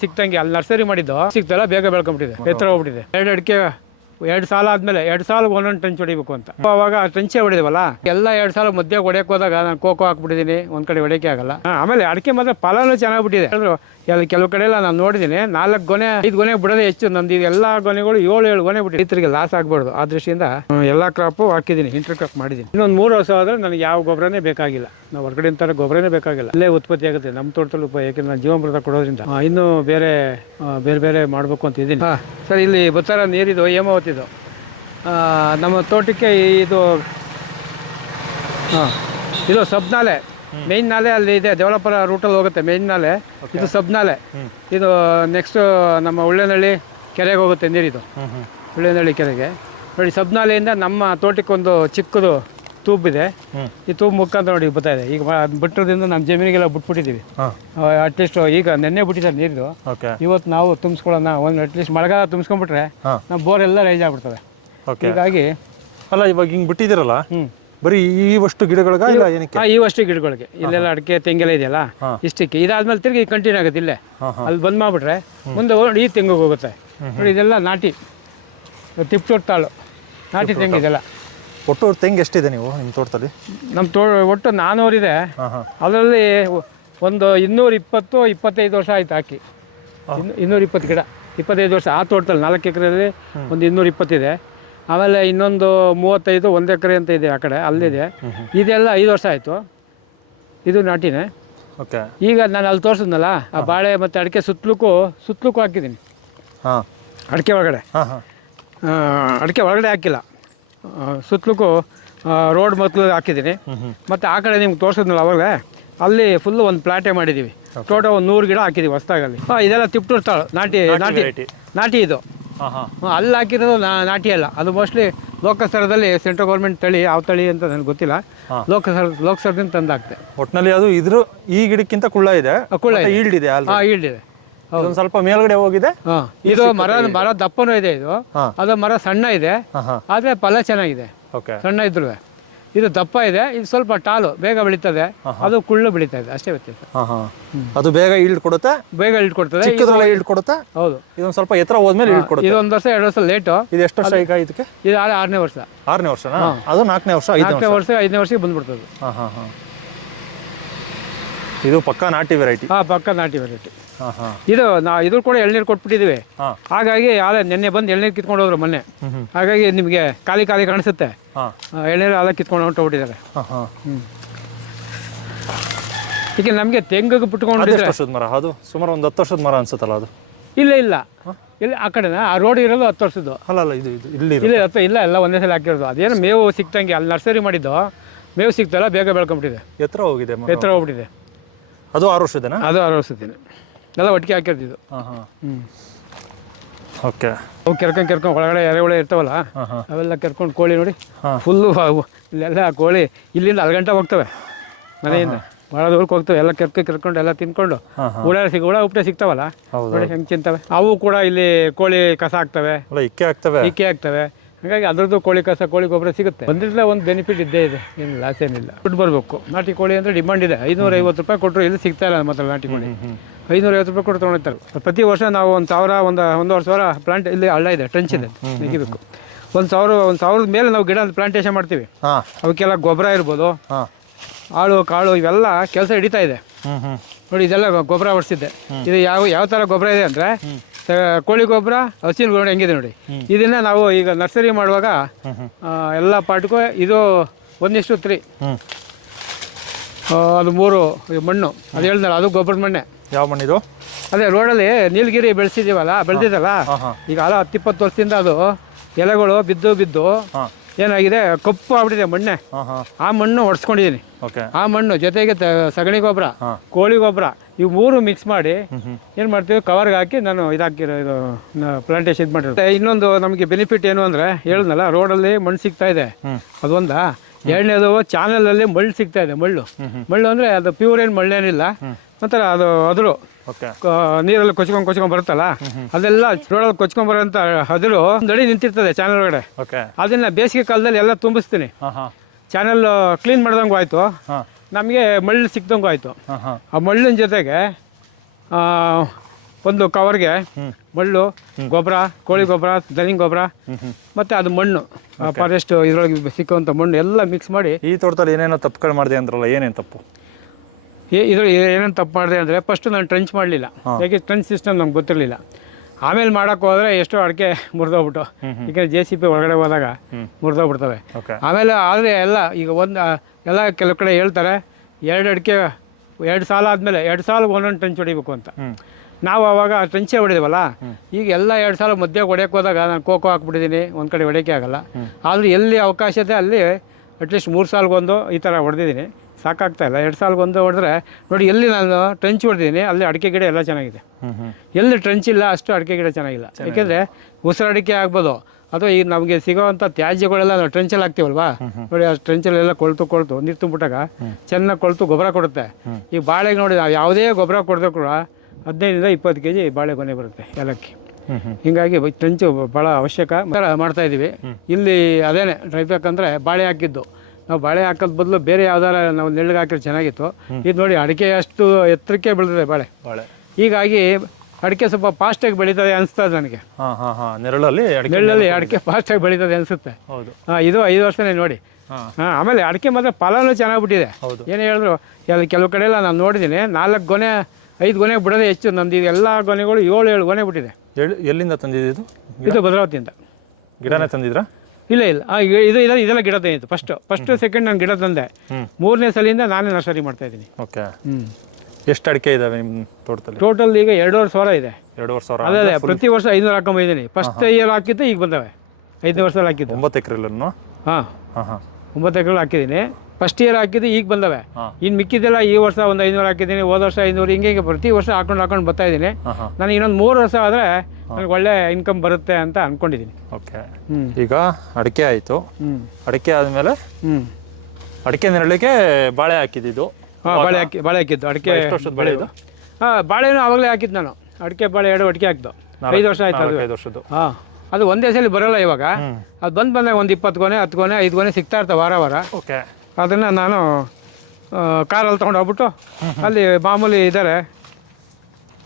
ಸಿಕ್ತಂಗೆ ಅಲ್ಲಿ ನರ್ಸರಿ ಮಾಡಿದ್ದು. ಸಿಕ್ತಲ್ಲ, ಬೇಗ ಬೆಳ್ಕೊಂಬಿಟ್ಟಿದೆ. ಎತ್ತರ ಹೋಗ್ಬಿಟ್ಟಿದೆ. ಎರಡು ಅಡಿಕೆ, ಎರಡು ಸಾಲ ಆದ್ಮೇಲೆ ಎರಡು ಸಾಲ ಒಂದೊಂದು ಟಂಚ್ ಹೊಡಿಬೇಕು ಅಂತ. ಅವಾಗ ಟಂಚೆ ಹೊಡಿದವಲ್ಲ? ಎಲ್ಲ ಎರಡು ಸಾಲ ಮಧ್ಯೆ ಹೊಡೆಯಕ್ಕೆ ಹೋದಾಗ ನಾನು ಕೋಕೋ ಹಾಕ್ಬಿಟ್ಟಿದ್ದೀನಿ. ಒಂದ್ ಕಡೆ ಹೊಡೆಯಕ್ಕೆ ಆಗಲ್ಲ. ಆಮೇಲೆ ಅಡಿಕೆ ಮಾತ್ರ ಫಲನೂ ಚೆನ್ನಾಗಿ ಬಿಟ್ಟಿದೆ ಹೇಳಿದ್ರು ಎಲ್ಲ ಕೆಲವು ಕಡೆ ಎಲ್ಲ ನಾನು ನೋಡಿದ್ದೀನಿ. ನಾಲ್ಕು ಗೊನೆ, ಐದು ಗೊನೆ ಬಿಡೋದೇ ಹೆಚ್ಚು. ನಂದು ಇದು ಎಲ್ಲ ಗೊನೆಗಳು ಏಳು ಏಳು ಗೊನೆ ಬಿಟ್ಟು ರೈತರಿಗೆ ಲಾಸ್ ಆಗ್ಬಾರ್ದು. ಆ ದೃಷ್ಟಿಯಿಂದ ಎಲ್ಲಾ ಕ್ರಾಪು ಹಾಕಿದ್ದೀನಿ. ಇಂಟರ್ ಕ್ರಾಪ್ ಮಾಡಿದ್ದೀನಿ. ಇನ್ನೊಂದು ಮೂರು ವರ್ಷ ಆದ್ರೆ ನನಗೆ ಯಾವ ಗೊಬ್ಬರನೇ ಬೇಕಾಗಿಲ್ಲ. ನಾವು ಹೊರಗಡೆ ತರ ಗೊಬ್ಬರನೇ ಬೇಕಾಗಿಲ್ಲ. ಅಲ್ಲೇ ಉತ್ಪತ್ತಿ ಆಗುತ್ತೆ. ನಮ್ಮ ತೋಟದಲ್ಲಿ ಉಪ ಯಾಕೆಂದ್ರೆ ನಾನು ಜೀವಾಮೃತ ಕೊಡೋದ್ರಿಂದ. ಇನ್ನೂ ಬೇರೆ ಬೇರೆ ಬೇರೆ ಮಾಡಬೇಕು ಅಂತ ಇದ್ದೀನಿ. ಸರ್, ಇಲ್ಲಿ ಬತ್ತಾರ ನೀರಿದು, ಹೇಮಾವತಿದು. ನಮ್ಮ ತೋಟಕ್ಕೆ ಇದು, ಹಾಂ, ಇದು ಸಬ್ ನಾಲೆ ಮೇನ್ ನಾಲೆ ಅಲ್ಲಿ ಇದೆ ಡೆವಲಪರ್ ರೂಟಲ್ಲಿ ಹೋಗುತ್ತೆ ಮೇನ್ ನಾಲೆ. ಇದು ಸಬ್ ನಾಲೆ. ಇದು ನೆಕ್ಸ್ಟ್ ನಮ್ಮ ಉಳ್ಳೆನಹಳ್ಳಿ ಕೆರೆಗೆ ಹೋಗುತ್ತೆ ನೀರಿದು. ಉಳ್ಳೆನಹಳ್ಳಿ ಕೆರೆಗೆ. ನೋಡಿ ಸಬ್ ನಾಲೆಯಿಂದ ನಮ್ಮ ತೋಟಕ್ಕೊಂದು ಚಿಕ್ಕದು ತೂಬ್ ಇದೆ. ಈ ತೂಬ್ ಮುಖಾಂತರ ನೋಡಿ ಬರ್ತಾ ಇದೆ. ಈಗ ಬಿಟ್ಟಿರೋದ್ರಿಂದ ನಮ್ಮ ಜಮೀನಿಗೆಲ್ಲ ಬಿಟ್ಬಿಟ್ಟಿದ್ದೀವಿ ಅಟ್ಲೀಸ್ಟ್ ಈಗ ನೆನ್ನೆ ಬಿಟ್ಟಿದ್ದಾರೆ ನೀರು ಇವತ್ತು ನಾವು ತುಂಬಿಸ್ಕೊಳ್ಳೋಣ ಒಂದು ಅಟ್ಲೀಸ್ಟ್ ಮಳೆಗಾಲ ತುಂಬಿಸ್ಕೊಂಡ್ಬಿಟ್ರೆ ನಾವು ನಮ್ಮ ಬೋರ್ ಎಲ್ಲ ರೈಜ್ ಆಗ್ಬಿಡ್ತವೆ ಹೀಗಾಗಿ ಅಲ್ಲ ಇವಾಗ ಹಿಂಗೆ ಬಿಟ್ಟಿದ್ದೀರಲ್ಲ? ಬರೀ ಈ ವಷ್ಟು ಗಿಡಗಳಿಗೆ ಇಲ್ಲ ಏನಕ್ಕೆ? ಈ ವಷ್ಟು ಗಿಡಗಳಿಗೆ. ಇಲ್ಲೆಲ್ಲ ಅಡಿಕೆ ತೆಂಗೆಲ್ಲ ಇದೆಯಲ್ಲ. ಇಷ್ಟಕ್ಕೆ. ಇದಾದ್ಮೇಲೆ ತಿರುಗಿ ಕಂಟಿನ್ಯೂ ಆಗುತ್ತೆ ಇಲ್ಲೇ. ಅಲ್ಲಿ ಬಂದ್ ಮಾಡ್ಬಿಟ್ರೆ ಮುಂದೆ ಈ ತೆಂಗಿಗೆ ಹೋಗುತ್ತೆ. ನೋಡಿ ಇದೆಲ್ಲ ನಾಟಿ. ತಾಳು. ನಾಟಿ ತೆಂಗು ಇದೆಲ್ಲ ಒಟ್ಟು ತೆಂಗು ಎಷ್ಟಿದೆ ನೀವು ನಿಮ್ಮ ತೋಟದಲ್ಲಿ? ನಮ್ಮ ತೋ ಒಟ್ಟು ನಾನ್ನೂರಿದೆ ಹಾಂ ಅದರಲ್ಲಿ ಒಂದು ಇನ್ನೂರ ಇಪ್ಪತ್ತು ಇಪ್ಪತ್ತೈದು ವರ್ಷ ಆಯ್ತು ಹಾಕಿ. ಇನ್ನು ಇನ್ನೂರ ಇಪ್ಪತ್ತು ಗಿಡ. ಇಪ್ಪತ್ತೈದು ವರ್ಷ. ಆ ತೋಟದಲ್ಲಿ ನಾಲ್ಕು ಎಕರೆಯಲ್ಲಿ ಒಂದು ಇನ್ನೂರ ಇಪ್ಪತ್ತಿದೆ ಆಮೇಲೆ ಇನ್ನೊಂದು ಮೂವತ್ತೈದು ಒಂದು ಎಕರೆ ಅಂತ ಇದೆ ಆ ಕಡೆ ಅಲ್ಲಿದೆ. ಇದೆಲ್ಲ ಐದು ವರ್ಷ ಆಯಿತು. ಇದು ನಾಟಿನೇ. ಓಕೆ. ಈಗ ನಾನು ಅಲ್ಲಿ ತೋರಿಸಿದ್ನಲ್ಲ ಆ ಬಾಳೆ ಮತ್ತು ಅಡಿಕೆ ಸುತ್ತಲಕ್ಕೂ ಸುತ್ತಲಕ್ಕೂ ಹಾಕಿದ್ದೀನಿ. ಹಾಂ. ಅಡಿಕೆ ಒಳಗಡೆ. ಹಾಂ ಹಾಂ. ಅಡಿಕೆ ಒಳಗಡೆ ಹಾಕಿಲ್ಲ. ಸುತ್ತಲೂಕ್ಕೂ ರೋಡ್ ಮೊದಲು ಹಾಕಿದ್ದೀನಿ. ಮತ್ತು ಆ ಕಡೆ ನಿಮ್ಗೆ ತೋರಿಸಿದ್ನಲ್ಲ ಅವಾಗ ಅಲ್ಲಿ ಫುಲ್ಲು ಒಂದು ಪ್ಲಾಟೆ ಮಾಡಿದ್ದೀವಿ ಟೋಟಲ್ ಒಂದು ನೂರು ಗಿಡ ಹಾಕಿದ್ದೀವಿ ಹೊಸ್ದಾಗಲ್ಲಿ ಹಾಂ ಇದೆಲ್ಲ ತಿಪ್ಟೂರ್ತಾಳು ನಾಟಿ ನಾಟಿ ನಾಟಿ ಇದು. ಅಲ್ಲಿ ಹಾಕಿರೋದು ನಾಟಿ ಅಲ್ಲ. ಅದು ಮೋಸ್ಟ್ಲಿ ಲೋಕಸರದಲ್ಲಿ ಸೆಂಟ್ರಲ್ ಗೌರ್ಮೆಂಟ್ ತಳಿ ಯಾವ ತಳಿ ಅಂತ ನನಗೆ ಗೊತ್ತಿಲ್ಲ. ಲೋಕಸರ ಲೋಕಸರದಿಂದ ತಂದು ಹಾಕ್ತೆ ಒಟ್ಟಿನಲ್ಲಿ ಅದು ಇದ್ರು ಈ ಗಿಡಕ್ಕಿಂತ ಕುಳ್ಳ ಇದೆ. ಕುಳ್ಳ ಇದೆ. ಈಲ್ಡ್ ಇದೆ ಹಾಂ ಇದೆ. ಇದೊಂದು ಸ್ವಲ್ಪ ಮೇಲ್ಗಡೆ ಹೋಗಿದೆ. ಇದು ಮರ ಮರ ದಪ್ಪನೂ ಇದೆ ಇದು. ಅದು ಮರ ಸಣ್ಣ ಇದೆ. ಆದರೆ ಫಲ ಚೆನ್ನಾಗಿದೆ. ಓಕೆ ಸಣ್ಣ ಇದ್ರು ಇದು ದಪ್ಪ ಇದೆ ಇದು ಸ್ವಲ್ಪ ಟಾಲು ಬೇಗ ಬೆಳೀತದೆ ಅದು ಕುಳ್ಳು ಬೆಳೀತಾ ಇದೆ ಅಷ್ಟೇ ವ್ಯತ್ಯಾಸ. ಹಾಂ ಹಾಂ. ಅದು ಬೇಗ ಇಳ್ ಕೊಡುತ್ತೆ? ಬೇಗ ಇಳ್ ಕೊಡ್ತದೆ. ಈಲ್ಡ್ ಕೊಡುತ್ತೆ? ಹೌದು. ಇದೊಂದು ಸ್ವಲ್ಪ ಎತ್ತರ ಹೋದ್ಮೇಲೆ ಇಳ್ ಕೊಡುತ್ತೆ. ಇದೊಂದು ವರ್ಷ ಎರಡು ವರ್ಷ ಲೇಟು. ಇದು ಎಷ್ಟು ವರ್ಷ ಈಗ ಇದಕ್ಕೆ? ಇದು ಆರು ಆರನೇ ವರ್ಷ. ಆರನೇ ವರ್ಷ ಅದು ನಾಲ್ಕನೇ ವರ್ಷ ಐದನೇ ವರ್ಷ. ಐದನೇ ವರ್ಷಕ್ಕೆ ಬಂದ್ಬಿಡ್ತದೆ. ಹಾಂ ಹಾಂ ಹಾಂ. ಇದು ಪಕ್ಕಾ ನಾಟಿ ವೆರೈಟಿ ಹಾ ಪಕ್ಕ ನಾಟಿ ವೆರೈಟಿ ಇದು ನಾ ಇದ್ರ ಕೂಡ ಎಳ್ನೀರು ಕೊಟ್ಬಿಟ್ಟಿದ್ದೀವಿ ಹಾಗಾಗಿ ಯಾರೇ ನಿನ್ನೆ ಬಂದು ಎಳ್ನೀರು ಕಿತ್ಕೊಂಡು ಹೋದ್ರು ಮೊನ್ನೆ. ಹಾಗಾಗಿ ನಿಮಗೆ ಖಾಲಿ ಖಾಲಿ ಕಾಣಿಸುತ್ತೆ. ಎಳ್ನೀರು ಎಲ್ಲ ಕಿತ್ಕೊಂಡು ಹೊಂಟೋಗ್ಬಿಟ್ಟಿದ್ದಾರೆ ಈಗ ನಮಗೆ ತೆಂಗಿಗೆ ಬಿಟ್ಕೊಂಡು ಬಿಟ್ಕೊಂಡಿದ್ರೆ ವರ್ಷದ ಮರ? ಅದು ಸುಮಾರು ಒಂದು ಹತ್ತು ವರ್ಷದ ಮರ ಅನ್ಸುತ್ತಲ್ಲ ಅದು? ಇಲ್ಲ ಇಲ್ಲ. ಇಲ್ಲ ಆ ಕಡೆನ? ಆ ರೋಡ್ ಇರೋದು ಹತ್ತು ವರ್ಷದ್ದು. ಅಲ್ಲ ಅಲ್ಲ ಇದು ಇದು ಇಲ್ಲಿ ಇಲ್ಲ ಹತ್ತು ಇಲ್ಲ ಎಲ್ಲ ಒಂದೇ ಸಲ ಹಾಕಿರೋದು. ಅದೇನು ಮೇವು ಸಿಕ್ತಂಗೆ ಅಲ್ಲಿ ನರ್ಸರಿ ಮಾಡಿದ್ದು ಮೇವು ಸಿಕ್ತಲ್ಲ ಬೇಗ ಬೆಳ್ಕೊಂಬಿಟ್ಟಿದೆ ಎತ್ತರ ಹೋಗಿದೆ ಎತ್ತರ ಹೋಗ್ಬಿಟ್ಟಿದೆ. ಅದು ಆರು ವರ್ಷದೇನಾ ಅದು ಅರವಸ್ತೀನಿ ಎಲ್ಲ ಒಟ್ಟಿಗೆ ಹಾಕಿರ್ತಿದ್ದು ಹಾಂ ಹಾಂ. ಹ್ಞೂ ಓಕೆ. ಅವು ಕೆರ್ಕೊಂಡು ಕೆರ್ಕೊಂಡು ಒಳಗಡೆ ಎರೆಹುಳ ಇರ್ತಾವಲ್ಲ ಹಾಂ ಹಾಂ. ಅವೆಲ್ಲ ಕೆರ್ಕೊಂಡು ಕೋಳಿ ನೋಡಿ ಹಾಂ. ಫುಲ್ಲು ಇಲ್ಲೆಲ್ಲ ಕೋಳಿ ಇಲ್ಲಿಂದ ಅರ್ಧ ಗಂಟೆ ಹೋಗ್ತವೆ ಮನೆಯಿಂದ. ಭಾಳ ದೂರಕ್ಕೆ ಹೋಗ್ತವೆ ಎಲ್ಲ ಕೆರ್ಕ ಕೆರ್ಕೊಂಡು ಎಲ್ಲ ತಿನ್ಕೊಂಡು ಹುಳ ಸಿಗ ಹುಳ ಉಪ್ಟೆ ಸಿಗ್ತಾವಲ್ಲ ನೋಡಿ ಹೆಂಗೆ ತಿಂತವೆ. ಅವು ಕೂಡ ಇಲ್ಲಿ ಕೋಳಿ ಕಸ ಹಾಕ್ತವೆ. ಇಕ್ಕೆ ಆಗ್ತವೆ ಇಕ್ಕೆ ಆಗ್ತವೆ ಹಾಗಾಗಿ ಅದ್ರದ್ದು ಕೋಳಿ ಕಸ ಕೋಳಿ ಗೊಬ್ಬರ ಸಿಗುತ್ತೆ. ಒಂದ್ರಿಂದ ಒಂದು ಬೆನಿಫಿಟ್ ಇದ್ದೇ ಇದೆ. ಏನು ಲಾಸ್ ಏನಿಲ್ಲ. ದುಡ್ಡು ಬರಬೇಕು. ನಾಟಿ ಕೋಳಿ ಅಂದರೆ ಡಿಮಾಂಡ್ ಇದೆ. ಐನೂರ ಐವತ್ತು ರೂಪಾಯಿ ಕೊಟ್ಟರು ಇಲ್ಲಿ ಸಿಗ್ತಾ ಇಲ್ಲ ನಮ್ಮ ಹತ್ರ ನಾಟಿ ಕೋಳಿ. ಐನೂರ ಐವತ್ತು ರೂಪಾಯಿ ಕೊಟ್ಟು ತೊಗೊಂಡಿರ್ತಾರೆ. ಪ್ರತಿ ವರ್ಷ ನಾವು ಒಂದು ಸಾವಿರ ಒಂದು ಒಂದೂವರೆ ಸಾವಿರ ಪ್ಲಾಂಟ್ ಇಲ್ಲಿ ಹಳ್ಳ ಇದೆ ಟ್ರೆಂಚ್ ಇದೆ ನೆಗಿಬೇಕು ಒಂದು ಸಾವಿರ ಒಂದು ಸಾವಿರದ ಮೇಲೆ ನಾವು ಗಿಡ ಪ್ಲಾಂಟೇಶನ್ ಮಾಡ್ತೀವಿ. ಹಾಂ. ಅವಕ್ಕೆಲ್ಲ ಗೊಬ್ಬರ ಇರ್ಬೋದು ಹಾಂ. ಆಳು ಕಾಳು ಇವೆಲ್ಲ ಕೆಲಸ ಹಿಡಿತಾ ಇದೆ. ನೋಡಿ ಇದೆಲ್ಲ ಗೊಬ್ಬರ ಹೊಡಿಸಿದ್ದೆ ಇದು ಯಾವ ಯಾವ ಥರ ಗೊಬ್ಬರ ಇದೆ ಅಂದರೆ ಕೋಳಿ ಗೊಬ್ಬರ ಹಸಿನ ಗೊಬ್ಬರ ಹೆಂಗಿದೆ ನೋಡಿ. ಇದನ್ನ ನಾವು ಈಗ ನರ್ಸರಿ ಮಾಡುವಾಗ. ಎಲ್ಲ ಪಾಟ್ಗೂ ಇದು ಒಂದಿಷ್ಟು ತ್ರೀ. ಅದು ಮೂರು ಮಣ್ಣು ಅದು ಹೇಳ್ದಲ್ಲ ಅದು ಗೊಬ್ಬರದ ಮಣ್ಣೆ. ಯಾವ ಮಣ್ಣಿದು? ಅದೇ ರೋಡಲ್ಲಿ ನೀಲಗಿರಿ ಬೆಳೆಸಿದೀವಲ್ಲ ಹಾಂ ಈಗ ಅಲ್ಲ ಹತ್ತಿಪ್ಪತ್ತು ವರ್ಷದಿಂದ ಅದು ಎಲೆಗಳು ಬಿದ್ದು ಬಿದ್ದು ಏನಾಗಿದೆ ಕಪ್ಪು ಆಗ್ಬಿಟ್ಟಿದೆ ಮಣ್ಣೆ. ಆ ಮಣ್ಣು ಹೊಡ್ಸ್ಕೊಂಡಿದ್ದೀನಿ ಆ ಮಣ್ಣು ಜೊತೆಗೆ ಸಗಣಿ ಗೊಬ್ಬರ ಕೋಳಿ ಗೊಬ್ಬರ ಇವು ಮೂರು ಮಿಕ್ಸ್ ಮಾಡಿ ಏನು ಮಾಡ್ತೀವಿ ಕವರ್ಗೆ ಹಾಕಿ ನಾನು ಇದಾಕಿರೋ ಇದು ಪ್ಲಾಂಟೇಶನ್ ಇದು ಮಾಡಿರೋ ಇನ್ನೊಂದು ನಮಗೆ ಬೆನಿಫಿಟ್ ಏನು ಅಂದರೆ ಹೇಳಿದ್ನಲ್ಲ ರೋಡಲ್ಲಿ ಮಣ್ಣು ಸಿಗ್ತಾ ಇದೆ. ಅದೊಂದಾ ಅದೊಂದ? ಎರಡನೇದು ಚಾನಲಲ್ಲಿ ಮಳ್ಳು ಸಿಗ್ತಾ ಇದೆ ಮಳ್ಳು. ಮಳ್ಳು ಅಂದರೆ ಅದು ಪ್ಯೂರ್ ಏನು ಮಳ್ಳೇನಿಲ್ಲ ಒಂಥರ ಅದು ಅದರು. ಓಕೆ. ನೀರಲ್ಲಿ ಕೊಚ್ಕೊಂಡು ಕೊಚ್ಕೊಂಡು ಬರುತ್ತಲ್ಲ? ಅದೆಲ್ಲ ರೋಡಲ್ಲಿ ಕೊಚ್ಕೊಂಡು ಬರೋಂತ ಅದರು ಒಂದು ಅಡಿ ನಿಂತಿರ್ತದೆ ಚಾನಲ್ ಒಳಗಡೆ. ಅದನ್ನ ಅದನ್ನು ಬೇಸಿಗೆ ಕಾಲದಲ್ಲಿ ಎಲ್ಲ ತುಂಬಿಸ್ತೀನಿ. ಚಾನಲ್ ಕ್ಲೀನ್ ಮಾಡ್ದಂಗೂ ಆಯ್ತು. ನಮಗೆ ಮಳ್ಳು ಸಿಕ್ದಂಗೂ ಆಯ್ತು. ಆ ಮಳ್ಳಿನ ಜೊತೆಗೆ ಆ, ಒಂದು ಕವರ್ಗೆ ಮಳ್ಳು ಗೊಬ್ಬರ ಕೋಳಿ ಗೊಬ್ಬರ ದನಿ ಗೊಬ್ಬರ ಮತ್ತು ಅದು ಮಣ್ಣು. ಫಾರೆಸ್ಟ್ ಇದ್ರೊಳಗೆ ಸಿಕ್ಕುವಂಥ ಮಣ್ಣು ಎಲ್ಲ ಮಿಕ್ಸ್ ಮಾಡಿ ಈ ತೋಟದಲ್ಲಿ ಏನೇನೋ ತಪ್ಪುಗಳು ಮಾಡಿದೆ ಅಂದ್ರಲ್ಲ ಏನೇನು ತಪ್ಪು? ಇದ್ರ ಏನೇನು ತಪ್ಪು ಮಾಡಿದೆ ಅಂದರೆ ಫಸ್ಟು ನಾನು ಟ್ರಂಚ್ ಮಾಡಲಿಲ್ಲ. ಯಾಕೆ ಟ್ರಂಚ್ ಸಿಸ್ಟಮ್ ನಮ್ಗೆ ಗೊತ್ತಿರಲಿಲ್ಲ. ಆಮೇಲೆ ಮಾಡೋಕ್ಕೆ ಹೋದರೆ ಎಷ್ಟೋ ಅಡಿಕೆ ಮುರಿದೋಗ್ಬಿಟ್ಟು. ಈಗ ಜೆ ಸಿ ಪಿ ಒಳಗಡೆ ಹೋದಾಗ. ಮುರಿದೋಗ್ಬಿಡ್ತವೆ. ಆಮೇಲೆ ಆದರೆ ಎಲ್ಲ ಈಗ ಒಂದು ಎಲ್ಲ ಕೆಲವು ಕಡೆ ಹೇಳ್ತಾರೆ ಎರಡು ಅಡಿಕೆ ಎರಡು ಸಾಲ ಆದಮೇಲೆ ಎರಡು ಸಾಲ ಒಂದೊಂದು ಟಂಚ್ ಹೊಡಿಬೇಕು ಅಂತ. ನಾವು ಅವಾಗ ಟ್ರಂಚೇ ಹೊಡಿದೀವಲ್ಲ? ಈಗ ಎಲ್ಲ ಎರಡು ಸಾಲ ಮಧ್ಯೆ ಹೊಡೆಯೋಕೆ ಹೋದಾಗ ನಾನು ಖೋಖೋ ಹಾಕ್ಬಿಟ್ಟಿದ್ದೀನಿ ಒಂದು ಕಡೆ ಹೊಡೆಯೋಕೆ ಆಗಲ್ಲ. ಆದರೂ ಎಲ್ಲಿ ಅವಕಾಶ ಇದೆ ಅಲ್ಲಿ ಅಟ್ಲೀಸ್ಟ್ ಮೂರು ಸಾಲ್ಗೊಂದು ಈ ಥರ ಹೊಡೆದಿದ್ದೀನಿ ಸಾಕಾಗ್ತಾ ಇಲ್ಲ. ಎರಡು ಸಾಲ್ಗೊಂದು ಹೊಡೆದ್ರೆ ನೋಡಿ ಎಲ್ಲಿ ನಾನು ಟ್ರೆಂಚ್ ಹೊಡೆದಿದ್ದೀನಿ ಅಲ್ಲಿ ಅಡಿಕೆ ಗಿಡ ಎಲ್ಲ ಚೆನ್ನಾಗಿದೆ. ಎಲ್ಲಿ ಟ್ರೆಂಚ್ ಇಲ್ಲ ಅಷ್ಟು ಅಡಿಕೆ ಗಿಡ ಚೆನ್ನಾಗಿಲ್ಲ. ಯಾಕೆಂದರೆ ಉಸಿರಡಿಕೆ ಆಗ್ಬೋದು. ಅಥವಾ ಈಗ ನಮಗೆ ಸಿಗೋವಂಥ ತ್ಯಾಜ್ಯಗಳೆಲ್ಲ ನಾವು ಟ್ರೆಂಚಲ್ಲಿ ಹಾಕ್ತೀವಲ್ವಾ? ನೋಡಿ ಆ ಟ್ರೆಂಚಲ್ಲೆಲ್ಲ ಕೊಳ್ತು ಕೊಳ್ತು ನೀರು ತುಂಬಿಟ್ಟಾಗ ಚೆನ್ನಾಗಿ ಕೊಳ್ತು ಗೊಬ್ಬರ ಕೊಡುತ್ತೆ. ಈ ಬಾಳೆಗೆ ನೋಡಿ ನಾವು ಯಾವುದೇ ಗೊಬ್ಬರ ಕೊಡದೆ ಕೂಡ ಹದಿನೈದರಿಂದ ಇಪ್ಪತ್ತು ಕೆ ಜಿ ಬಾಳೆ ಕೊನೆ ಬರುತ್ತೆ ಏಲಕ್ಕಿ. ಹಿಂಗಾಗಿ ಟ್ರೆಂಚು ಭಾಳ ಅವಶ್ಯಕ. ಮಾಡ್ತಾ ಇದ್ದೀವಿ ಇಲ್ಲಿ ಅದೇನೆ ಡ್ರೈಬೇಕಂದ್ರೆ ಬಾಳೆ ಹಾಕಿದ್ದು. ನಾವು ಬಾಳೆ ಹಾಕೋದ್ ಬದಲು ಬೇರೆ ಯಾವ್ದಾರ ನಾವು ನೆಳ್ಳಿಗೆ ಹಾಕಿದ್ರೆ ಚೆನ್ನಾಗಿತ್ತು. ಇದು ನೋಡಿ ಅಡಿಕೆ ಅಷ್ಟು ಎತ್ತರಕ್ಕೆ ಬೆಳೆದಿದೆ ಬಾಳೆ. ಬಾಳೆ. ಹೀಗಾಗಿ ಅಡಿಕೆ ಸ್ವಲ್ಪ ಫಾಸ್ಟಾಗಿ ಬೆಳೀತದೆ ಅನಿಸ್ತದೆ ನನಗೆ. ನೆರಳಲ್ಲಿ ನೆರಳಲ್ಲಿ ಅಡಿಕೆ ಫಾಸ್ಟ್ ಅಡಿಕೆ ಫಾಸ್ಟಾಗಿ ಬೆಳೀತದೆ ಅನಿಸುತ್ತೆ. ಹೌದು. ಇದು ಐದು ವರ್ಷನೇ ನೋಡಿ. ಹಾಂ. ಆಮೇಲೆ ಅಡಿಕೆ ಮಾತ್ರ ಫಲನೂ ಚೆನ್ನಾಗಿ ಬಿಟ್ಟಿದೆ ಹೌದು. ಏನು ಹೇಳಿದ್ರು ಎಲ್ಲ ಕೆಲವು ಕಡೆ ಎಲ್ಲ ನಾನು ನೋಡಿದ್ದೀನಿ ನಾಲ್ಕು ಗೊನೆ ಐದು ಗೊನೆ ಬಿಡೋದೇ ಹೆಚ್ಚು ನಂದು ಇದು ಎಲ್ಲ ಗೊನೆಗಳು ಏಳು ಏಳು ಗೊನೆ ಬಿಟ್ಟಿದೆ. ಎಲ್- ಎಲ್ಲಿಂದ ತಂದಿದ್ದು ಇದು ಭದ್ರಾವತಿಯಿಂದ. ಗಿಡನೇ ತಂದಿದ್ರಾ? ಇಲ್ಲ ಇಲ್ಲ. ಆ, ಇದು ಇದು ಇದೆ- ಇದೆಲ್ಲ ಗಿಡ ತಂದಿತ್ತು ಫಸ್ಟು ಫಸ್ಟ್ ಸೆಕೆಂಡ್ ನಾನು ಗಿಡ ತಂದೆ. ಮೂರನೇ ಸಲಿಂದ ನಾನೇ ನರ್ಸರಿ ಮಾಡ್ತಾ ಇದ್ದೀನಿ. ಓಕೆ ಹ್ಞೂ ಎಷ್ಟು ಅಡಿಕೆ ಇದಾವೆ ನಿಮ್ಮ ತೋಟದಲ್ಲಿ? ಟೋಟಲ್ ಈಗ ಎರಡೂವರೆ ಸಾವಿರ ಇದೆ. ಎರಡೂವರೆ ಸಾವಿರ. ಅದೇ ಅದೇ. ಪ್ರತಿ ವರ್ಷ ಐನೂರು ಹಾಕೊಂಬಂದಿದ್ದೀನಿ. ಫಸ್ಟ್ ಇಯರ್ ಹಾಕಿದ್ದು ಈಗ ಬಂದವೆ. ಐದನೇ ವರ್ಷದಲ್ಲಿ ಹಾಕಿದ್ದು. ಒಂಬತ್ತು ಎಕರೆಲ್ಲೂ ಹಾಂ. ಹಾಂ ಹಾಂ. ಒಂಬತ್ತು ಎಕರೆ ಹಾಕಿದ್ದೀನಿ. ಫಸ್ಟ್ ಇಯರ್ ಹಾಕಿದ್ದು ಈಗ ಬಂದವೆ. ಇನ್ನು ಮಿಕ್ಕಿದ್ದೆಲ್ಲ ಈ ವರ್ಷ ಒಂದು ಐನೂರು ಹಾಕಿದ್ದೀನಿ ಹೋದ ವರ್ಷ ಐನೂರು ಹಿಂಗೆ ಹಿಂಗೆ ಪ್ರತಿ ವರ್ಷ ಹಾಕೊಂಡು ಹಾಕೊಂಡು ಬರ್ತಾ ಇದ್ದೀನಿ. ನನಗೆ ಇನ್ನೊಂದು ಮೂರು ವರ್ಷ ಆದರೆ ನನಗೆ ಒಳ್ಳೆ ಇನ್ಕಮ್ ಬರುತ್ತೆ ಅಂತ ಅಂದ್ಕೊಂಡಿದ್ದೀನಿ ಓಕೆ. ಹ್ಞೂ ಈಗ ಅಡಿಕೆ ಆಯಿತು. ಹ್ಞೂ ಅಡಿಕೆ ಆದಮೇಲೆ ಹ್ಞೂ ಅಡಿಕೆ ನೆರಳಿಗೆ ಬಾಳೆ ಹಾಕಿದ್ದು ಹಾಂ ಬಾಳೆ ಹಾಕಿ ಬಾಳೆ ಹಾಕಿದ್ದು. ಅಡಿಕೆ ವರ್ಷದ ಬಾಳೆ ಇದು? ಹಾಂ ಬಾಳೆನೂ ಆವಾಗಲೇ ಹಾಕಿದ್ದು ನಾನು. ಅಡಿಕೆ ಬಾಳೆ ಎರಡು ಅಡಿಕೆ ಹಾಕಿದ್ದು ಐದು ವರ್ಷ ಆಯ್ತು ಅದು. ಐದು ವರ್ಷದ್ದು. ಹಾಂ ಅದು ಒಂದೇ ಸಲ ಬರೋಲ್ಲ ಇವಾಗ. ಅದು ಬಂದು ಬಂದಾಗ ಒಂದು ಇಪ್ಪತ್ತು ಕೊನೆ ಹತ್ತು ಕೊನೆ ಐದು ಕೊನೆ ಸಿಗ್ತಾ ಇರ್ತವೆ ವಾರ ವಾರ. ಓಕೆ. ಅದನ್ನು ನಾನು ಕಾರಲ್ಲಿ ತೊಗೊಂಡು ಹೋಗ್ಬಿಟ್ಟು ಅಲ್ಲಿ ಮಾಮೂಲಿ ಇದ್ದಾರೆ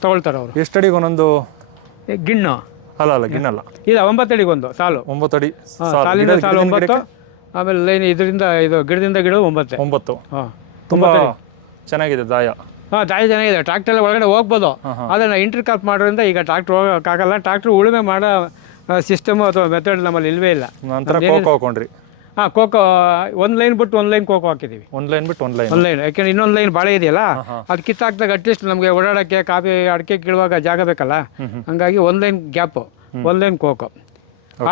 ತೊಗೊಳ್ತಾರೆ ಅವರು. ಎಷ್ಟು ಅಡಿಗೆ ಒಂದೊಂದು ಗಿಣ್ಣು. ಅಲ್ಲ ಅಲ್ಲ ಗಿಣ್ಣಲ್ಲ. ಇಲ್ಲ ಒಂಬತ್ತು ಒಂದು ಸಾಲು. ಒಂಬತ್ತು ಅಡಿ ಹಾಂ ಸಾಲು. ಒಂಬತ್ತು ಆಮೇಲೆ ಲೈನ್ ಇದರಿಂದ ಇದು ಗಿಡದಿಂದ ಗಿಡ ಒಂಬತ್ತು. ಒಂಬತ್ತು. ಹಾಂ ತುಂಬ ಚೆನ್ನಾಗಿದೆ ದಾಯ. ಹಾಂ ದಾಯ ಚೆನ್ನಾಗಿದೆ. ಟ್ರಾಕ್ಟರ್ ಒಳಗಡೆ ಹೋಗ್ಬೋದು. ಆದರೆ ನಾವು ಇಂಟ್ರಿ ಕಾಪ್ ಮಾಡೋದ್ರಿಂದ ಈಗ ಟ್ರಾಕ್ಟರ್ ಹೋಗೋಕ್ಕಾಗಲ್ಲ ಟ್ರಾಕ್ಟರ್ ಉಳುಮೆ ಮಾಡೋ ಸಿಸ್ಟಮು ಅಥವಾ ಮೆಥಡ್ ನಮ್ಮಲ್ಲಿ ಇಲ್ವೇ ಇಲ್ಲ. ನಂತರ ಕೋಕೋ ಹಾಕೊಂಡ್ರಿ. ಹಾಂ ಕೋಕೋ ಒಂದು ಲೈನ್ ಬಿಟ್ಟು ಒಂದು ಲೈನ್ ಕೋಕೋ ಹಾಕಿದ್ದೀವಿ ಒಂದು ಲೈನ್ ಬಿಟ್ಟು ಒಂದು ಲೈನ್. ಒಂದು ಲೈನ್ ಯಾಕೆಂದ್ರೆ ಇನ್ನೊಂದು ಲೈನ್ ಬಾಳೆ ಇದೆಯಲ್ಲ ಅದು ಕಿತ್ತಾಕ್ದಾಗ ಅಟ್ಲೀಸ್ಟ್ ನಮಗೆ ಓಡಾಡೋಕ್ಕೆ ಕಾಫಿ ಅಡಿಕೆ ಕೀಳುವಾಗ ಜಾಗ ಬೇಕಲ್ಲ? ಹಂಗಾಗಿ ಒಂದು ಲೈನ್ ಗ್ಯಾಪು ಒಂದು ಲೈನ್ ಕೋಕೋ.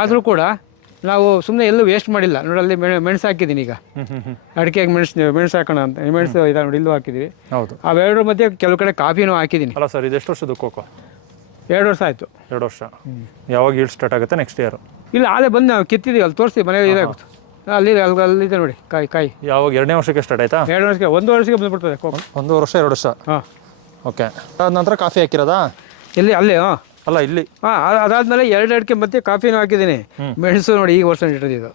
ಆದರೂ ಕೂಡ ನಾವು ಸುಮ್ಮನೆ ಎಲ್ಲೂ ವೇಸ್ಟ್ ಮಾಡಿಲ್ಲ. ನೋಡಿ ಅಲ್ಲಿ ಮೆಣಸು ಹಾಕಿದ್ದೀನಿ ಈಗ. ಅಡಿಕೆಗೆ ಮೆಣಸು ಮೆಣಸು ಹಾಕೋಣ ಅಂತ. ಮೆಣಸು ಇದೆ ನೋಡಿ ಇಲ್ಲೂ ಹಾಕಿದ್ದೀವಿ ಹೌದು. ಆ ಎರಡರ ಮಧ್ಯೆ ಕೆಲವು ಕಡೆ ಕಾಫಿನೂ ಹಾಕಿದ್ದೀನಿ ಅಲ್ಲ ಸರ್ ಇದು ಎಷ್ಟು ವರ್ಷದ ಕೋಕೋ? ಎರಡು ವರ್ಷ ಆಯಿತು. ಎರಡು ವರ್ಷ. ಯಾವಾಗ ಈಲ್ಡ್ ಸ್ಟಾರ್ಟ್ ಆಗುತ್ತೆ ನೆಕ್ಸ್ಟ್ ಇಯರ್ ಇಲ್ಲ ಆಲೇ ಬಂದು ನಾವು ಕಿತ್ತಿದ್ದೀವಿ ಅಲ್ಲಿ ತೋರಿಸ್ತೀವಿ ಮನೇಲಿ ಇದೆ ಅಲ್ಲಿ ಅಲ್ಲಿ ಅಲ್ಲಿದೆ ನೋಡಿ ಕಾಯಿ ಕಾಯಿ. ಯಾವಾಗ ಎರಡನೇ ವರ್ಷಕ್ಕೆ ಸ್ಟಾರ್ಟ್ ಆಯ್ತಾ? ಎರಡು ವರ್ಷಕ್ಕೆ ಒಂದು ವರ್ಷಕ್ಕೆ ಬಂದ್ಬಿಡ್ತದೆ ಕೋಕೋ ಒಂದು ವರ್ಷ ಎರಡು ವರ್ಷ? ಹಾಂ. ಓಕೆ. ಅದಾದ ನಂತರ ಕಾಫಿ ಹಾಕಿರೋದಾ? ಇಲ್ಲಿ ಅಲ್ಲಿ ಹಾಂ. ಅಲ್ಲ ಇಲ್ಲಿ. ಹಾಂ ಅದಾದಮೇಲೆ ಎರಡು ಅಡಿಕೆ ಮತ್ತೆ ಕಾಫಿನೂ ಹಾಕಿದ್ದೀನಿ. ಮೆಣಸು ನೋಡಿ ಈಗ ವರ್ಷ ಇಟ್ಟಿರೋದು ಇದು.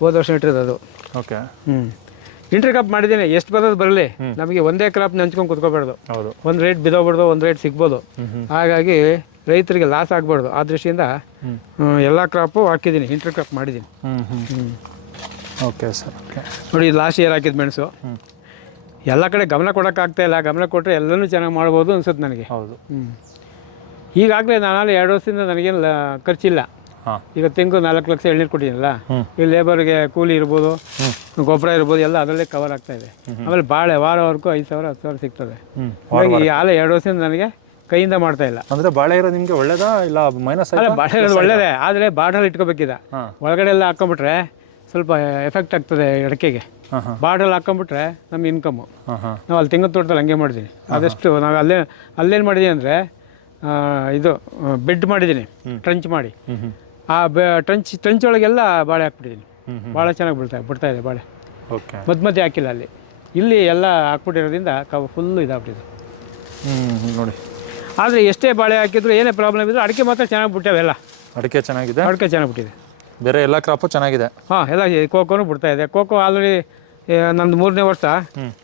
ಹೋದ ವರ್ಷ ಇಟ್ಟಿರೋದು ಅದು. ಓಕೆ. ಹ್ಞೂ ಇಂಟರ್ ಕ್ರಾಪ್ ಮಾಡಿದ್ದೀನಿ. ಎಷ್ಟು ಬರೋದು ಬರಲಿ. ನಮಗೆ ಒಂದೇ ಕ್ರಾಪ್ ನೆಂಚ್ಕೊಂಡು ಕುತ್ಕೋಬಾರ್ದು ಹೌದು. ಒಂದು ರೇಟ್ ಬಿದ್ದೋಗ್ಬಿಡ್ದು ಒಂದು ರೇಟ್ ಸಿಗ್ಬೋದು. ಹಾಗಾಗಿ ರೈತರಿಗೆ ಲಾಸ್ ಆಗಬಾರ್ದು. ಆ ದೃಷ್ಟಿಯಿಂದ. ಎಲ್ಲ ಕ್ರಾಪು ಹಾಕಿದ್ದೀನಿ. ಇಂಟ್ರಿ ಕ್ರಾಪ್ ಮಾಡಿದ್ದೀನಿ. ಹ್ಞೂ ಹ್ಞೂ ಹ್ಞೂ ಓಕೆ ಸರ್ ಓಕೆ ನೋಡಿ ಲಾಸ್ಟ್ ಇಯರ್ ಹಾಕಿದ ಮೆಣಸು. ಎಲ್ಲ ಕಡೆ ಗಮನ ಕೊಡೋಕ್ಕಾಗ್ತಾ ಇಲ್ಲ. ಗಮನ ಕೊಟ್ಟರೆ ಎಲ್ಲನೂ ಚೆನ್ನಾಗಿ ಮಾಡ್ಬೋದು ಅನ್ಸುತ್ತೆ ನನಗೆ. ಹೌದು. ಹ್ಞೂ ಈಗಾಗಲೇ ನಾನು ಎರಡು ವರ್ಷದಿಂದ ನನಗೇನು ಖರ್ಚಿಲ್ಲ. ಈಗ ತೆಂಗು ನಾಲ್ಕು ಲಕ್ಷ ಎಳ್ನೀರು ಕೊಟ್ಟಿದ್ದೀನಲ್ಲ. ಈ ಲೇಬರ್ಗೆ ಕೂಲಿ ಇರ್ಬೋದು ಗೊಬ್ಬರ ಇರ್ಬೋದು ಎಲ್ಲ ಅದರಲ್ಲೇ ಕವರ್ ಆಗ್ತಾ ಇದೆ. ಆಮೇಲೆ ಬಾಳೆ ವಾರವರೆಗೂ ಐದು ಸಾವಿರ ಹತ್ತು ಸಾವಿರ ಸಿಗ್ತದೆ. ಈ ಆಲೆ ಎರಡು ವರ್ಷದಿಂದ ನನಗೆ ಕೈಯಿಂದ ಮಾಡ್ತಾ ಇಲ್ಲ. ಅಂದರೆ ಬಾಳೆ ಇರೋದು ನಿಮಗೆ ಒಳ್ಳೇದಾ ಇಲ್ಲ ಮೈನಸ್ ಬಾಳೆ ಇರೋದು ಒಳ್ಳೇದೇ. ಆದರೆ ಬಾಟಲ್ ಇಟ್ಕೋಬೇಕಿದೆ. ಒಳಗಡೆ ಎಲ್ಲ ಹಾಕೊಂಬಿಟ್ರೆ ಸ್ವಲ್ಪ ಎಫೆಕ್ಟ್ ಆಗ್ತದೆ ಅಡಿಕೆಗೆ ಹಾಂ ಹಾಕೊಂಡ್ಬಿಟ್ರೆ ನಮ್ಮ ಇನ್ಕಮ್ಮು ನಾವು ಅಲ್ಲಿ ತೆಂಗಿನ ತೋಟದಲ್ಲಿ ಹಂಗೆ ಮಾಡಿದ್ದೀನಿ ಆದಷ್ಟು ನಾವು ಅಲ್ಲೇ ಅಲ್ಲೇನು ಮಾಡಿದ್ದೀನಿ ಅಂದರೆ ಇದು ಬೆಡ್ ಮಾಡಿದ್ದೀನಿ ಟ್ರಂಚ್ ಮಾಡಿ. ಆ ಬೆ ಟ್ರಂಚ್ ಟ್ರಂಚ್ ಒಳಗೆಲ್ಲ ಬಾಳೆ ಹಾಕ್ಬಿಟ್ಟಿದ್ದೀನಿ ಭಾಳ ಚೆನ್ನಾಗಿ ಬಿಡ್ತಾ ಬಿಡ್ತಾ ಇದೆ ಬಾಳೆ. ಓಕೆ. ಮಧ್ಯ ಮಧ್ಯೆ ಹಾಕಿಲ್ಲ ಅಲ್ಲಿ. ಇಲ್ಲಿ ಎಲ್ಲ ಹಾಕ್ಬಿಟ್ಟಿರೋದ್ರಿಂದ ಕವ ಫುಲ್ಲು ಇದಾಗ್ಬಿಟ್ಟಿದೆ. ಹ್ಞೂ ನೋಡಿ. ಆದರೆ ಎಷ್ಟೇ ಬಾಳೆ ಹಾಕಿದ್ರು ಏನೇ ಪ್ರಾಬ್ಲಮ್ ಇದ್ದರೂ ಅಡಿಕೆ ಮಾತ್ರ ಚೆನ್ನಾಗಿ ಬಿಟ್ಟಾವೆಲ್ಲ ಅಡಿಕೆ ಚೆನ್ನಾಗಿದೆ? ಅಡಿಕೆ ಚೆನ್ನಾಗಿ ಬಿಟ್ಟಿದೆ. ಬೇರೆ ಎಲ್ಲ ಕ್ರಾಪು ಚೆನ್ನಾಗಿದೆ. ಹಾಂ ಎಲ್ಲ ಈ ಕೋಕೋನು ಬಿಡ್ತಾ ಇದೆ. ಕೋಕೋ ಆಲ್ರೆಡಿ ನಂದು ಮೂರನೇ ವರ್ಷ.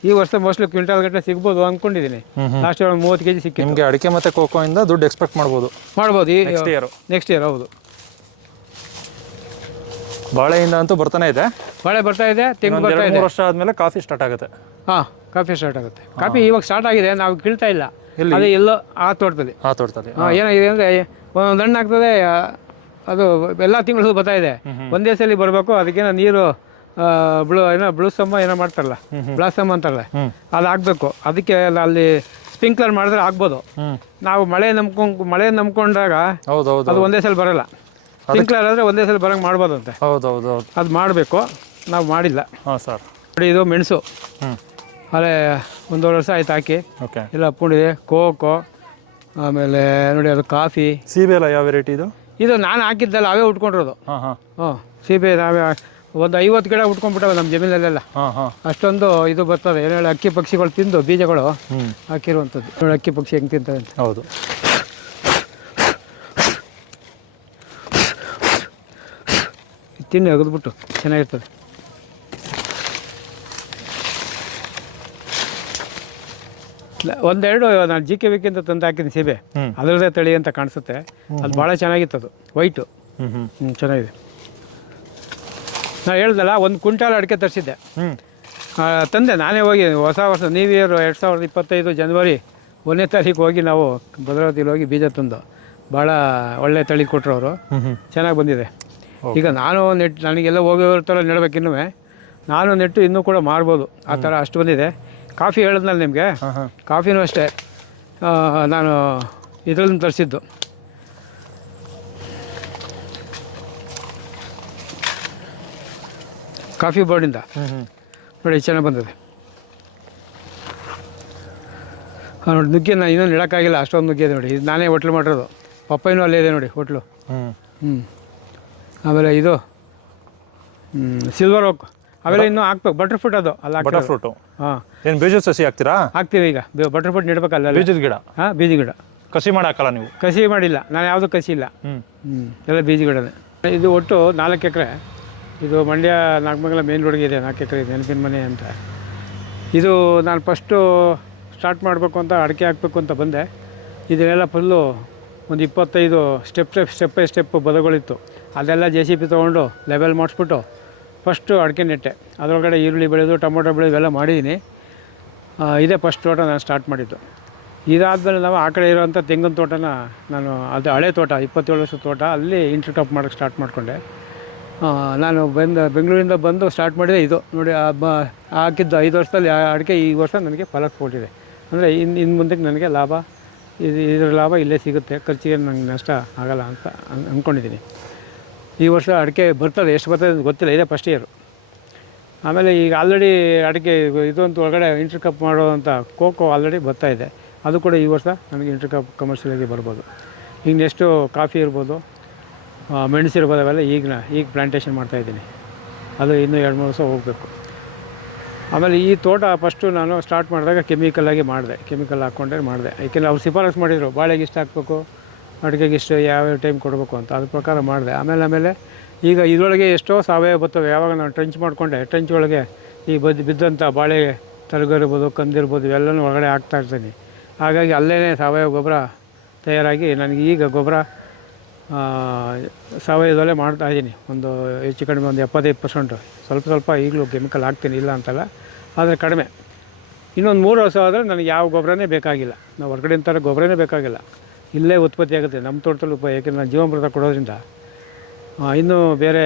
ಈ ವರ್ಷ ಮೋಸ್ಟ್ಲಿ ಕ್ವಿಂಟಲ್ ಗಟ್ಟಲೆ ಸಿಗ್ಬೋದು ಅನ್ಕೊಂಡಿದ್ದೀನಿ ಲಾಸ್ಟ್ ಇಯರ್ ಮೂವತ್ತು ಕೆ ಜಿ ಸಿಕ್ಕಿತ್ತು. ನಿಮಗೆ ಅಡಿಕೆ ಮತ್ತೆ ಕೋಕೋ ಇಂದ ದುಡ್ಡು ಎಕ್ಸ್ಪೆಕ್ಟ್ ಮಾಡ್ಬೋದು. ಮಾಡ್ಬೋದು. ಈ ನೆಕ್ಸ್ಟ್ ಇಯರ್ ನೆಕ್ಸ್ಟ್ ಇಯರ್ ಹೌದು. ಬಾಳೆಯಿಂದ ಅಂತೂ ಬರ್ತಾನೆ ಇದೆ. ಬಾಳೆ ಬರ್ತಾ ಇದೆ ತೆಂಗು ಬರ್ತಾ ಇದೆ. ವರ್ಷ ಆದ್ಮೇಲೆ ಕಾಫಿ ಸ್ಟಾರ್ಟ್ ಆಗುತ್ತೆ. ಹಾಂ ಕಾಫಿ ಸ್ಟಾರ್ಟ್ ಆಗುತ್ತೆ. ಕಾಫಿ ಇವಾಗ ಸ್ಟಾರ್ಟ್ ಆಗಿದೆ ನಾವು ಕೀಳ್ತಾ ಇಲ್ಲ. ಅದೇ ಎಲ್ಲೋ ಆ ತೋಟದಲ್ಲಿ. ಆ ತೋಟದಲ್ಲಿ. ಹಾಂ ಏನಾಗಿದೆ ಅಂದರೆ ಒಂದೊಂದು ಹಣ್ಣು ಆಗ್ತದೆ ಅದು ಎಲ್ಲ ತಿಂಗಳು ಬರ್ತಾ ಇದೆ. ಒಂದೇ ಸಲ ಬರಬೇಕು ಅದಕ್ಕೇನೋ ನೀರು ಬ್ಲೂ ಏನೋ ಬ್ಲೂಸಮ್ಮ ಏನೋ ಮಾಡ್ತಾರಲ್ಲ ಬ್ಲಾಸಮ್ ಅಂತಾರಲ್ಲ ಅದು ಆಗಬೇಕು ಅದಕ್ಕೆ ಅಲ್ಲಿ ಸ್ಪ್ರಿಂಕ್ಲರ್ ಮಾಡಿದ್ರೆ ಆಗ್ಬೋದು. ನಾವು ಮಳೆ ನಂಬ್ಕೊಂಡು ಮಳೆ ನಂಬ್ಕೊಂಡಾಗ ಹೌದು ಹೌದು ಅದು ಒಂದೇ ಸಲ ಬರಲ್ಲ. ಸ್ಪ್ರಿಂಕ್ಲರ್ ಆದರೆ ಒಂದೇ ಸಲ ಬರೋಂಗೆ ಮಾಡ್ಬೋದಂತೆ. ಹೌದು ಹೌದು ಹೌದು. ಅದು ಮಾಡಬೇಕು. ನಾವು ಮಾಡಿಲ್ಲ. ಹಾಂ ಸರ್. ನೋಡಿ ಇದು ಮೆಣಸು. ಅಲ್ಲೇ ಒಂದೂವರೆ ವರ್ಷ ಆಯ್ತು ಹಾಕಿ. ಓಕೆ. ಎಲ್ಲ ಪುಂಡಿದೆ ಕೋಕೋ ಆಮೇಲೆ ನೋಡಿ ಅದು ಕಾಫಿ. ಸೀಬೆ ಎಲ್ಲ ಯಾವ ವೆರೈಟಿ ಇದು? ಇದು ನಾನು ಹಾಕಿದ್ದಲ್ಲ ಅವೇ ಉಟ್ಕೊಂಡಿರೋದು. ಹಾಂ ಹಾಂ. ಹ್ಞೂ ಸೀಬೆ ನಾವೇ ಒಂದು ಐವತ್ತು ಗಿಡ ಉಟ್ಕೊಂಡ್ಬಿಟ್ಟವೆ ನಮ್ಮ ಜಮೀನಲ್ಲೆಲ್ಲ. ಹಾಂ ಹಾಂ. ಅಷ್ಟೊಂದು ಇದು ಬರ್ತದೆ. ಏನು ಹೇಳಿ ಅಕ್ಕಿ ಪಕ್ಷಿಗಳು ತಿಂದು ಬೀಜಗಳು ಹ್ಞೂ ಹಾಕಿರುವಂಥದ್ದು. ನೋಡಿ ಅಕ್ಕಿ ಪಕ್ಷಿ ಹೆಂಗೆ ತಿಂತವೆ ಅಂತ. ಹೌದು. ತಿನ್ನಿ ಅಗದ್ಬಿಟ್ಟು ಚೆನ್ನಾಗಿರ್ತದೆ. ಇಲ್ಲ, ಒಂದೆರಡು ನಾನು ಜಿ ಕೆ ವಿಕಿಂತ ತಂದು ಹಾಕಿದ್ದೀನಿ ಸೀಬೆ. ಅದರದೇ ತಳಿ ಅಂತ ಕಾಣಿಸುತ್ತೆ. ಅದು ಭಾಳ ಚೆನ್ನಾಗಿತ್ತು ಅದು ವೈಟು ಹ್ಞೂ ಚೆನ್ನಾಗಿದೆ. ನಾನು ಹೇಳ್ದಲ್ಲ ಒಂದು ಕ್ವಿಂಟಾಲ್ ಅಡಿಕೆ ತರಿಸಿದ್ದೆ. ತಂದೆ ನಾನೇ ಹೋಗಿ ಹೊಸ ವರ್ಷ ನ್ಯೂ ಇಯರ್ ಎರಡು ಸಾವಿರದ ಇಪ್ಪತ್ತೈದು ಜನವರಿ ಒಂದನೇ ತಾರೀಕು ಹೋಗಿ ನಾವು ಭದ್ರಾವತಿಲಿ ಹೋಗಿ ಬೀಜ ತಂದು ಭಾಳ ಒಳ್ಳೆ ತಳಿ ಕೊಟ್ಟರು ಅವರು. ಚೆನ್ನಾಗಿ ಬಂದಿದೆ. ಈಗ ನಾನು ನೆಟ್ ನನಗೆಲ್ಲ ಹೋಗೋರ ಥರ ನೆಡ್ಬೇಕಿನ್ನೂ ನಾನು ನೆಟ್ಟು ಇನ್ನೂ ಕೂಡ ಮಾಡ್ಬೋದು ಆ ಥರ ಅಷ್ಟು ಬಂದಿದೆ. ಕಾಫಿ ಹೇಳಿದ್ನಲ್ಲ ನಿಮಗೆ? ಕಾಫಿನೂ ಅಷ್ಟೇ. ನಾನು ಇದರಲ್ಲಿ ತರಿಸಿದ್ದು. ಕಾಫಿ ಬೋರ್ಡಿಂದ. ನೋಡಿ ಚೆನ್ನಾಗಿ ಬಂದಿದೆ. ಹಾಂ ನೋಡಿ ನುಗ್ಗೆ ನಾನು ಇನ್ನೂ ಇಡೋಕ್ಕಾಗಿಲ್ಲ ಅಷ್ಟೊಂದು ನುಗ್ಗೆ ಇದೆ ನೋಡಿ. ಇದು ನಾನೇ ಹೋಟ್ಲು ಮಾಡಿರೋದು. ಪಪ್ಪಾಯಿನೂ ಅಲ್ಲೇ ಇದೆ ನೋಡಿ ಹೋಟ್ಲು. ಹ್ಞೂ ಹ್ಞೂ ಆಮೇಲೆ ಇದು ಸಿಲ್ವರ್ ಓಕ್ ಆಮೇಲೆ ಇನ್ನೂ ಹಾಕ್ಬೇಕು. ಬಟರ್ ಫ್ರೂಟ್ ಅದು ಅಲ್ಲ ಬಟರ್ ಫ್ರೂಟು ಹಾಂ. ಏನು ಬೀಜದ ಸಸಿ ಹಾಕ್ತೀರಾ? ಹಾಕ್ತೀವಿ ಈಗ. ಬಟರ್ ಫ್ರೂಟ್ ನೆಡ್ಬೇಕಲ್ಲ ಬೀಜದ ಗಿಡ? ಹಾಂ ಬೀಜ ಗಿಡ. ಕಸಿ ಮಾಡಿ ಹಾಕಲ್ಲ ನೀವು? ಕಸಿ ಮಾಡಿಲ್ಲ. ನಾನು ಯಾವುದೂ ಕಸಿ ಇಲ್ಲ. ಹ್ಞೂ ಹ್ಞೂ ಎಲ್ಲ ಬೀಜ ಗಿಡನೇ ಇದು ಒಟ್ಟು ನಾಲ್ಕು ಎಕರೆ. ಇದು ಮಂಡ್ಯ ನಾಗಮಂಗಲ ಮೇನ್ ರೋಡ್ಗೆ ಇದೆ ನಾಲ್ಕು ಎಕರೆ ಇದೆ ನೆನಪಿನ ಮನೆ ಅಂತ. ಇದು ನಾನು ಫಸ್ಟು ಸ್ಟಾರ್ಟ್ ಮಾಡಬೇಕು ಅಂತ ಅಡಿಕೆ ಹಾಕಬೇಕು ಅಂತ ಬಂದೆ. ಇದನ್ನೆಲ್ಲ ಫುಲ್ಲು ಒಂದು ಇಪ್ಪತ್ತೈದು step step step by step ಬದಗಳಿತ್ತು. ಅದೆಲ್ಲ ಜೆ ಸಿ ಪಿ ತೊಗೊಂಡು ಲೆವೆಲ್ ಮಾಡಿಸ್ಬಿಟ್ಟು ಫಸ್ಟು ಅಡಿಕೆ ನೆಟ್ಟೆ. ಅದರೊಳಗಡೆ ಈರುಳ್ಳಿ ಬೆಳೆದು ಟೊಮೊಟೊ ಬೆಳೆದು ಇವೆಲ್ಲ ಮಾಡಿದ್ದೀನಿ ಇದೇ ಫಸ್ಟ್ ತೋಟ ನಾನು ಸ್ಟಾರ್ಟ್ ಮಾಡಿದ್ದು. ಇದಾದಮೇಲೆ ನಾವು ಆ ಕಡೆ ಇರೋವಂಥ ತೆಂಗಿನ ತೋಟನ ನಾನು ಅದು ಹಳೆ ತೋಟ, ಇಪ್ಪತ್ತೇಳು ವರ್ಷದ ತೋಟ, ಅಲ್ಲಿ ಇಂಟ್ರಿ ಟಾಪ್ ಮಾಡೋಕ್ಕೆ ಸ್ಟಾರ್ಟ್ ಮಾಡಿಕೊಂಡೆ ನಾನು ಬಂದು, ಬೆಂಗಳೂರಿಂದ ಬಂದು ಸ್ಟಾರ್ಟ್ ಮಾಡಿದೆ ಇದು. ನೋಡಿ ಹಾಕಿದ್ದು ಐದು ವರ್ಷದಲ್ಲಿ ಅಡಿಕೆ ಈ ವರ್ಷ ನನಗೆ ಫಲ ಕೊಟ್ಟಿದೆ. ಅಂದರೆ ಇನ್ನು ಇನ್ನು ಮುಂದಕ್ಕೆ ನನಗೆ ಲಾಭ, ಇದು, ಇದರ ಲಾಭ ಇಲ್ಲೇ ಸಿಗುತ್ತೆ. ಖರ್ಚಿಗೆ ನನಗೆ ನಷ್ಟ ಆಗಲ್ಲ ಅಂತ ಅಂದ್ಕೊಂಡಿದ್ದೀನಿ ಈ ವರ್ಷ ಅಡಿಕೆ ಬರ್ತದೆ, ಎಷ್ಟು ಬರ್ತದೆ ಗೊತ್ತಿಲ್ಲ. ಇದೇ ಫಸ್ಟ್ ಇಯರು ಆಮೇಲೆ ಈಗ ಆಲ್ರೆಡಿ ಅಡಿಕೆ ಇದೊಂದು ಒಳಗಡೆ ಇಂಟ್ರ್ ಕಪ್ ಮಾಡುವಂಥ ಕೋಕೋ ಆಲ್ರೆಡಿ ಇದೆ. ಅದು ಕೂಡ ಈ ವರ್ಷ ನನಗೆ ಇಂಟ್ರ್ ಕಪ್ ಕಮರ್ಷಿಯಲಾಗಿ ಬರ್ಬೋದು. ಈಗ ನೆಕ್ಸ್ಟು ಕಾಫಿ ಇರ್ಬೋದು ಮೆಣಸು ಇರ್ಬೋದು, ಅವೆಲ್ಲ ಈಗ ಈಗ ಪ್ಲಾಂಟೇಷನ್ ಮಾಡ್ತಾಯಿದ್ದೀನಿ ಅದು ಇನ್ನೂ ಎರಡು, ಮೂರು ವರ್ಷ ಹೋಗಬೇಕು. ಆಮೇಲೆ ಈ ತೋಟ ಫಸ್ಟು ನಾನು ಸ್ಟಾರ್ಟ್ ಮಾಡಿದಾಗ ಕೆಮಿಕಲಾಗಿ ಮಾಡಿದೆ. ಕೆಮಿಕಲ್ ಹಾಕ್ಕೊಂಡೆ ಮಾಡಿದೆ. ಯಾಕೆಂದರೆ ಅವ್ರು ಶಿಫಾರಸು ಮಾಡಿದರು, ಬಾಳೆಗೆ ಇಷ್ಟು ಹಾಕಬೇಕು ಅಡುಗೆಗೆ ಇಷ್ಟು, ಯಾವ್ಯಾವ ಟೈಮ್ ಕೊಡಬೇಕು ಅಂತ. ಅದ್ರ ಪ್ರಕಾರ ಮಾಡಿದೆ. ಆಮೇಲೆ ಆಮೇಲೆ ಈಗ ಇದರೊಳಗೆ ಎಷ್ಟೋ ಸಾವಯವ ಬರ್ತವೆ ಯಾವಾಗ ನಾವು ಟ್ರೆಂಚ್ ಮಾಡಿಕೊಂಡೆ ಟ್ರೆಂಚ್ ಒಳಗೆ ಈ ಬದ್ ಬಿದ್ದಂಥ ಬಾಳೆ ತರಗಿರ್ಬೋದು ಕಂದಿರ್ಬೋದು ಇವೆಲ್ಲನೂ ಒಳಗಡೆ ಹಾಕ್ತಾ ಇರ್ತೀನಿ. ಹಾಗಾಗಿ ಅಲ್ಲೇ ಸಾವಯವ ಗೊಬ್ಬರ ತಯಾರಾಗಿ ನನಗೆ ಈಗ ಗೊಬ್ಬರ ಸಾವಯವದಲ್ಲೇ ಮಾಡ್ತಾ ಇದ್ದೀನಿ. ಒಂದು ಹೆಚ್ಚು ಕಡಿಮೆ ಒಂದು ಎಪ್ಪತ್ತೈದು ಪರ್ಸೆಂಟು ಸ್ವಲ್ಪ ಸ್ವಲ್ಪ ಈಗಲೂ ಕೆಮಿಕಲ್ ಹಾಕ್ತೀನಿ, ಇಲ್ಲ ಅಂತಲ್ಲ, ಆದರೆ ಕಡಿಮೆ. ಇನ್ನೊಂದು ಮೂರು ವರ್ಷ ಆದರೆ ನನಗೆ ಯಾವ ಗೊಬ್ಬರನೇ ಬೇಕಾಗಿಲ್ಲ. ನಾವು ಹೊರಗಡೆ ಥರ ಗೊಬ್ಬರನೇ ಬೇಕಾಗಿಲ್ಲ. ಇಲ್ಲೇ ಉತ್ಪತ್ತಿ ಆಗುತ್ತೆ. ನಮ್ಮ ತೋಟದಲ್ಲಿ ಉಪ, ಏಕೆಂದರೆ ನಾನು ಜೀವಾಮೃತ ಕೊಡೋದ್ರಿಂದ ಇನ್ನೂ ಬೇರೆ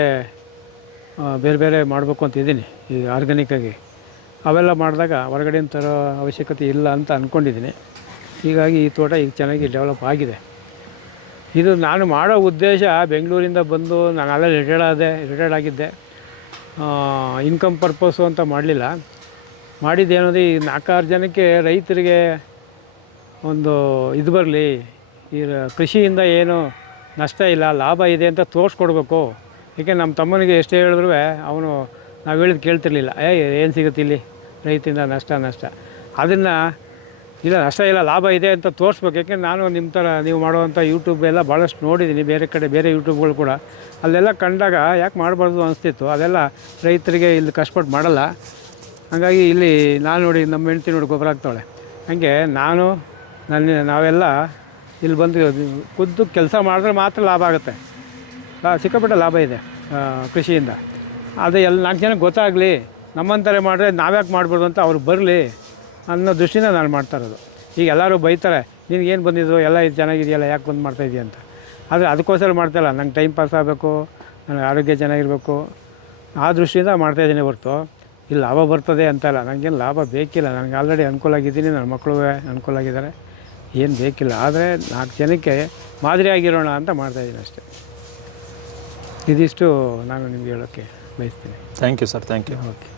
ಬೇರೆ ಬೇರೆ ಮಾಡಬೇಕು ಅಂತ ಇದ್ದೀನಿ, ಈ ಆರ್ಗ್ಯಾನಿಕ್ಕಾಗಿ ಅವೆಲ್ಲ ಮಾಡಿದಾಗ ಹೊರಗಡೆಯಿಂದ ತರೋ ಅವಶ್ಯಕತೆ ಇಲ್ಲ ಅಂತ ಅಂದ್ಕೊಂಡಿದ್ದೀನಿ ಹೀಗಾಗಿ ಈ ತೋಟ ಈಗ ಚೆನ್ನಾಗಿ ಡೆವಲಪ್ ಆಗಿದೆ. ಇದು ನಾನು ಮಾಡೋ ಉದ್ದೇಶ ಬೆಂಗಳೂರಿಂದ ಬಂದು ನಾನು ಅಲ್ಲೇ ರಿಟೈರ್ಡ್ ಆದೆ ರಿಟೈರ್ಡ್ ಆಗಿದ್ದೆ. ಇನ್ಕಮ್ ಪರ್ಪಸ್ಸು ಅಂತ ಮಾಡಲಿಲ್ಲ. ಮಾಡಿದ್ದೇನಂದರೆ ಈ ನಾಲ್ಕಾರು ಜನಕ್ಕೆ ರೈತರಿಗೆ ಒಂದು ಇದು ಬರಲಿ. ಈ ಕೃಷಿಯಿಂದ ಏನು ನಷ್ಟ ಇಲ್ಲ, ಲಾಭ ಇದೆ ಅಂತ ತೋರಿಸ್ಕೊಡ್ಬೇಕು. ಏಕೆ ನಮ್ಮ ತಮ್ಮನಿಗೆ ಎಷ್ಟೇ ಹೇಳಿದ್ರು ಅವನು ನಾವು ಹೇಳಿದ್ ಕೇಳ್ತಿರ್ಲಿಲ್ಲ. ಏ, ಏನು ಸಿಗುತ್ತೆ ಇಲ್ಲಿ? ರೈತರಿಂದ ನಷ್ಟ ನಷ್ಟ. ಅದನ್ನು ಇಲ್ಲ, ನಷ್ಟ ಇಲ್ಲ, ಲಾಭ ಇದೆ ಅಂತ ತೋರಿಸ್ಬೇಕು. ಯಾಕೆ ನಾನು ನಿಮ್ಮ ಥರ ನೀವು ಮಾಡುವಂಥ ಯೂಟ್ಯೂಬ್ ಎಲ್ಲ ಭಾಳಷ್ಟು ನೋಡಿದ್ದೀನಿ, ಬೇರೆ ಕಡೆ ಬೇರೆ ಯೂಟ್ಯೂಬ್ಗಳು ಕೂಡ. ಅಲ್ಲೆಲ್ಲ ಕಂಡಾಗ ಯಾಕೆ ಮಾಡಬಾರ್ದು ಅನಿಸ್ತಿತ್ತು. ಅದೆಲ್ಲ ರೈತರಿಗೆ ಇಲ್ಲಿ ಕಷ್ಟಪಟ್ಟು ಮಾಡಲ್ಲ. ಹಾಗಾಗಿ ಇಲ್ಲಿ ನಾನು ನೋಡಿ ನಮ್ಮ ಹೆಂಡ್ತಿ ನೋಡಿ ಗೊಬ್ಬರ ಆಗ್ತಾಳೆ ಹಾಗೆ ನಾನು, ನನ್ನ ನಾವೆಲ್ಲ ಇಲ್ಲಿ ಬಂದು ಖುದ್ದು ಕೆಲಸ ಮಾಡಿದ್ರೆ ಮಾತ್ರ ಲಾಭ ಆಗುತ್ತೆ. ಸಿಕ್ಕಾಪಟ್ಟೆ ಲಾಭ ಇದೆ ಕೃಷಿಯಿಂದ. ಅದು ಎಲ್ಲ ನಾಲ್ಕು ಜನಕ್ಕೆ ಗೊತ್ತಾಗಲಿ, ನಮ್ಮಂತಾರೆ ಮಾಡಿದ್ರೆ ನಾವ್ಯಾಕೆ ಮಾಡ್ಬೋದು ಅಂತ ಅವ್ರು ಬರಲಿ ಅನ್ನೋ ದೃಷ್ಟಿಯಿಂದ ನಾನು ಮಾಡ್ತಾ ಇರೋದು. ಈಗ ಎಲ್ಲರೂ ಬೈತಾರೆ ನಿನಗೇನು ಬಂದಿದ್ದು, ಎಲ್ಲ ಇದು ಚೆನ್ನಾಗಿದೆಯಲ್ಲ, ಯಾಕೆ ಬಂದು ಮಾಡ್ತಾ ಇದೆಯಾ ಅಂತ. ಆದರೆ ಅದಕ್ಕೋಸ್ಕರ ಮಾಡ್ತಾಯಿಲ್ಲ ನಂಗೆ ಟೈಮ್ ಪಾಸ್ ಆಗಬೇಕು, ನನಗೆ ಆರೋಗ್ಯ ಚೆನ್ನಾಗಿರಬೇಕು. ಆ ದೃಷ್ಟಿಯಿಂದ ಮಾಡ್ತಾಯಿದ್ದೀನಿ ಹೊರತು. ಇಲ್ಲಿ ಲಾಭ ಬರ್ತದೆ ಅಂತಲ್ಲ ನನಗೇನು ಲಾಭ ಬೇಕಿಲ್ಲ ನನಗೆ ಆಲ್ರೆಡಿ ಅನುಕೂಲ ಆಗಿದ್ದೀನಿ, ನನ್ನ ಮಕ್ಕಳು ಅನುಕೂಲ ಆಗಿದ್ದಾರೆ. ಏನು ಬೇಕಿಲ್ಲ. ಆದರೆ ನಾಲ್ಕು ಜನಕ್ಕೆ ಮಾದರಿಯಾಗಿರೋಣ ಅಂತ ಮಾಡ್ತಾ ಇದ್ದೀನಿ ಅಷ್ಟೇ. ಇದಿಷ್ಟು ನಾನು ನಿಮ್ಗೆ ಹೇಳೋಕ್ಕೆ ಬಯಸ್ತೀನಿ. Thank you sir thank you okay.